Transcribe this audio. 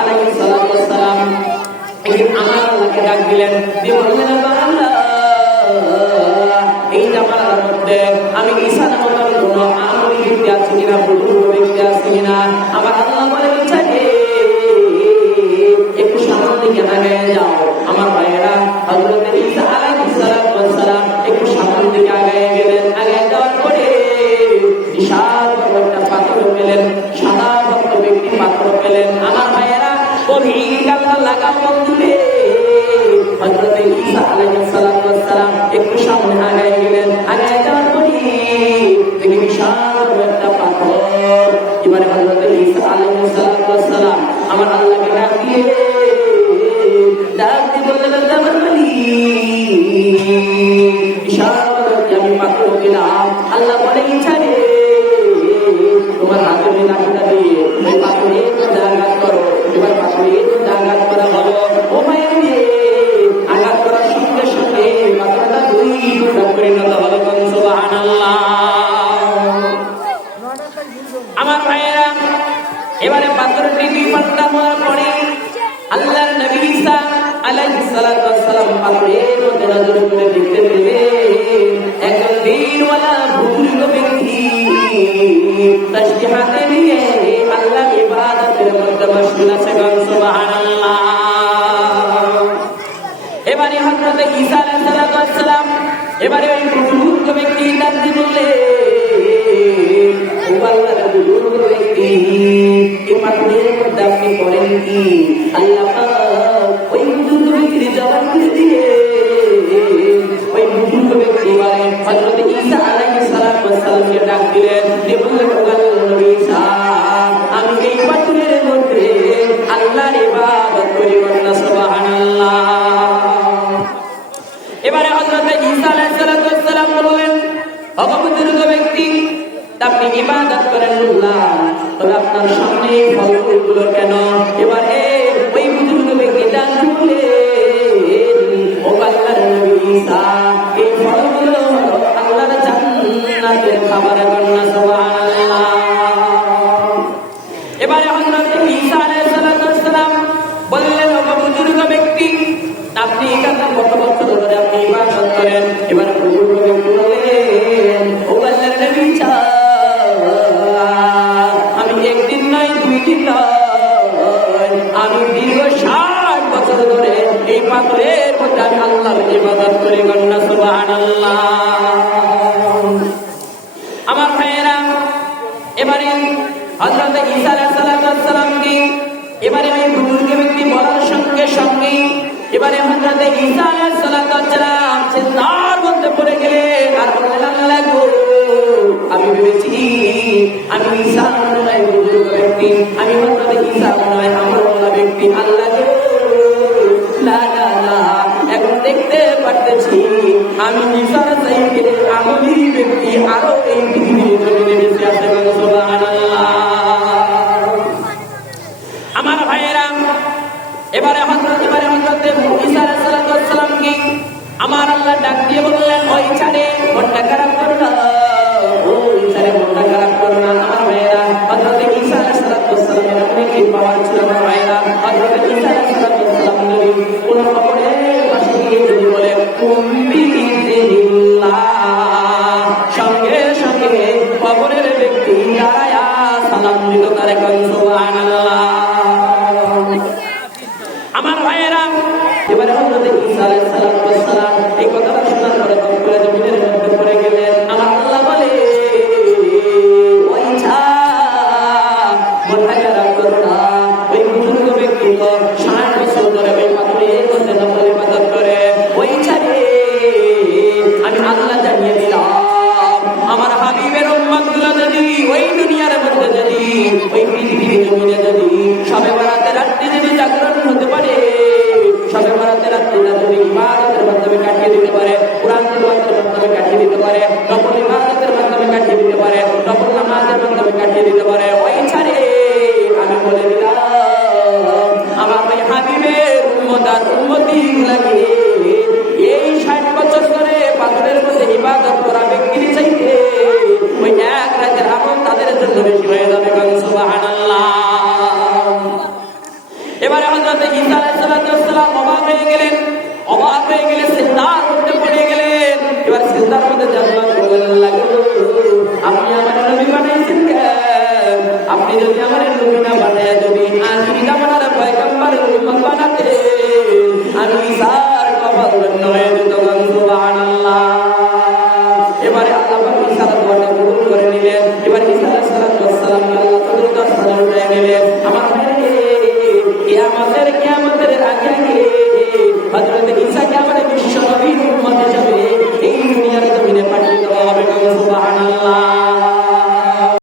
আলাইহিস সালাতু ওয়াস সালাম আমার আল্লাহকে ডাক দিলেন, দিয়ে বললেন আল্লাহ, এই জামানার মধ্যে আমি ঈসা নামক কোন আমলি ব্যক্তি আছে কিনা, বুজুর্গ ব্যক্তি আছে কিনা। আমার আল্লাহ বলে চাই একটু সামনের দিকে আগে যাও। আমার ভাইয়েরা হযরত ঈসা আলাইহিস সালাতু ওয়াস সালাম একটু সামনের দিকে আগে গেলেন। আগে যাওয়ার পরে বিশাল একটা পাথর পেলেন, সাদা ভক্ত ব্যক্তি পাথর পেলেন। আমার ভাইয়েরা গভীর কান্না লাগা বন্ধুরে হযরত ঈসা আলাইহিস সালাতু ওয়াস সালাম একটু সামনে আগে গেলেন। আগে যাওয়ার পরে দেখি বিশাল একটা পাথর। এবারে হযরত ঈসা আলাইহিস সালাতু ওয়াস সালাম আমার আল্লাহকে ডাক দিয়ে বললেন, আমার মালিক বিশাল আমি পাথর দিলাম। আল্লাহ বলে ইচ্ছারে তোমার হাতের লাঠিটা দিয়ে ওই পাথরে আঘাত করো। এবার পাথরে আঘাত করা হলো। ও মায়ের আঘাত করার সঙ্গে সঙ্গে পাথরটা দুই টুকরা পরিণত হলো। সুবহানাল্লাহ। আমার ভাইয়েরা এবারে পাথরটি দুই পাল্টা হওয়ার পরে আল্লাহর নবী ঈসা আলাইহিস সালাতু ওয়াস সালাম পাথরের মধ্যে নজর করে দেখতে পেলেন একজন দিনওয়ালা বুজুর্গ ব্যক্তি তাসবিহ হাতে নিয়ে আল্লাহর ইবাদতের মধ্যে মশগুল আছে। সুবহানাল্লাহ। এবারে হযরত ঈসা আলাইহিস সালাতু ওয়াস সালাম এবারে ওই বুজুর্গ ব্যক্তি ডাক দিয়ে বললেন, ও আল্লাহর বুজুর্গ ব্যক্তি, এই পাথরের মধ্যে আপনি করেন কি? আল্লাহ ওই বুজুর্গ ব্যক্তির জবান করে দিয়ে ওই বুজুর্গ ব্যক্তি হযরত ঈসা আলাইহিস সালাতু ওয়াস সালামকে ডাক দিলেন, দিয়ে বললেন, ও আল্লাহর নবী ঈসা, আমি এই পাথরের মধ্যে আল্লাহর ইবাদত করি। সুবহানাল্লাহ। এবারে হযরত ঈসা আলাইহিস সালাতু ওয়াস সালাম বললেন, ও বুজুর্গ ব্যক্তি, আপনি ইবাদত করেন আল্লাহ, তবে আপনার সামনে এই ফলগুলো কেন? এবারে ওই বুজুর্গ ব্যক্তি ডাক দিলেন, ও আল্লাহর নবী ঈসা, এই ফলগুলো আল্লাহর জান্নাতের খাবার। সুবহানাল্লাহ। এবারে হযরত ঈসা আলাইহিস সালাতু ওয়াস সালাম বললেন, ও বুজুর্গ ব্যক্তি, আপনি এখানে কত বছর ধরে আপনি ইবাদত করেন? এবার বুজুর্গ ব্যক্তি বললেন, ও আল্লাহর নবী ঈসা, আমি একদিন নয়, দুই দিন নয়, আমি দীর্ঘ 60 বছর ধরে এই পাথরের মধ্যে আমি আল্লাহর ইবাদত করি। সুবহানাল্লাহ। আমার ভাইয়েরা এবারে হযরত ঈসা আলাইহিস সালাতু ওয়াস সালামকে এবারে ওই বুজুর্গ ব্যক্তি বলার সঙ্গে সঙ্গে এবারে হযরত ঈসা আলাইহিস সালাতু ওয়াস সালাম চিন্তার মধ্যে পড়ে গেলেন আর বললেন, আল্লাহ গো, আমি ভেবেছি আমি ঈসা নয় বুজুর্গ ব্যক্তি, আমি হযরত ঈসা নয় আমরওয়ালা ব্যক্তি। আল্লাহ গো, না না না, এখন দেখতে পারতেছি আমি ঈসার চাইতে আমলি ব্যক্তি আরো এই পৃথিবীর জমিনে বেঁচে আছে। সুবহানাল্লাহ। আমার ভাইয়েরা এবারে হযরত ঈসা আলাইহিস সালাতু ওয়াস সালামকে আমার আল্লাহ ডাক দিয়ে বললেন, ওই ছাড়ে মনটা খারাপ করো না, ওই ছাড়ে মনটা খারাপ করো না। আমার ভাইয়েরা হযরত ঈসা আলাইহিস সালাতু ওয়াস সালামের অনেক পাওয়ার ছিল। আমার ভাইয়েরা হযরত ঈসা আলাইহিস সালাতু ওয়াস সালাম নবী কোন খবরে পাশে গিয়ে যদি বলে কুম্বিল্লাহ, সঙ্গে সঙ্গে খবরের ব্যক্তি দাঁড়ায়া সালাম দিত তারে। সুবহানাল্লাহ। আমার ভাইয়েরা এবারে হযরত ঈসা আলাইহিস সালাতু ওয়াস সালাম এই কথাটা শোনার পরে করে জমিনের মধ্যে পড়ে গেলেন। আমার আল্লাহ বলে, ওই ঈসা, মনটা খারাপ করো না, ওই বুজুর্গ ব্যক্তি তো 60 বছর ধরে ওই পাথরের মধ্যে নফল ইবাদত করে। ওই ঈসা রে, আমি আল্লাহ জানিয়ে দিলাম, আমার হাবিবের উম্মতগুলো যদি ওই দুনিয়ার মধ্যে যদি ওই পৃথিবীর জমিনে যদি সবে বরাতের রাত্রি যদি জাগরণ হতে পারে, সবে বরাতের রাত্রিটা যদি ইবাদতের মাধ্যমে কাটিয়ে দিতে পারে, কুরআন তিলাওয়াতের মাধ্যমে কাটিয়ে দিতে পারে, নফল ইবাদতের মাধ্যমে কাটিয়ে দিতে পারে, নফল নামাজের মাধ্যমে কাটিয়ে দিতে পারে, ওই ছাড়ে আমি বলে দিলাম আমার ওই হাবিবের উম্মত আর উম্মতি লাগে এই 60 বছর ধরে পাথরের মধ্যে ইবাদত করা ব্যক্তির চাইতে ওই এক রাতের আমল তাদের জন্য বেশি হয়ে যাবে। সুবহানাল্লাহ। হযরত ঈসা আলাইহিস সালাম অবাক হয়ে গেলেন, সিজদার মধ্যে পড়ে গেলেন। এবার সিজদার মধ্যে যাওয়ার বললেন, আপনি আমার নবী বানাইছেন কেন? আপনি যদি আমার নবী না বানায়